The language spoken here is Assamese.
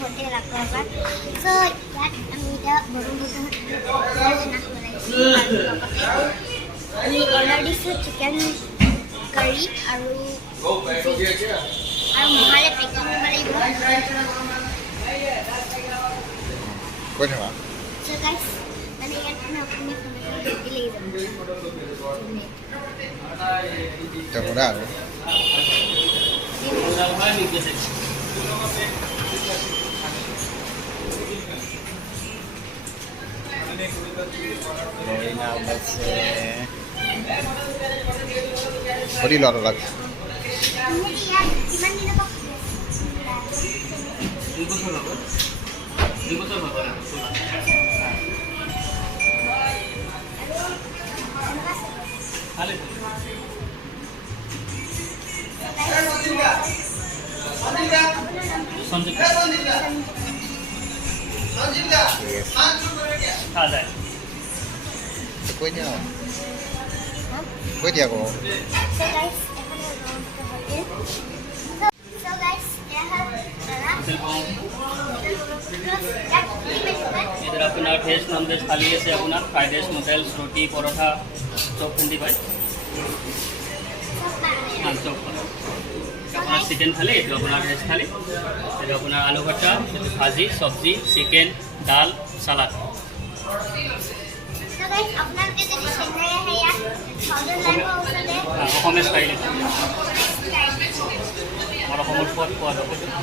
হোটেল আকৰবাদ সো ইয়াত আমি এতিয়া আমি অৰ্ডাৰ দিছোঁ চিকেন কাৰী আৰু মহালে পেকিং কৰিব লাগিব কৈ থাকা সো গাইছ মানে ইয়াত আমি অসমীয়া খানাটো দেখি লাগি এতিয়া শুনা আৰু Lorena olayছে সুধি লোৱা দাদাক আমি ইয়াত কিমান দিনৰ পৰা কৈ দিয়া কৈ দিয়া আকৌ इधर अपना भेज नॉनवेज थाली আছে আপোনাৰ ফ্ৰাইড ৰাইচ নুডলছ ৰুটি পৰঠা চব খুন্দি পায় চব আপোনাৰ চিকেন থালি এইটো আপোনাৰ ভেজ থালি এইটো আপোনাৰ আলু ভৰ্তা এইটো ভাজি চব্জি চিকেন দাল চালাড অসমীয়া ষ্টাইল আমাৰ অসমৰ সোৱাদ পোৱা যাব থালি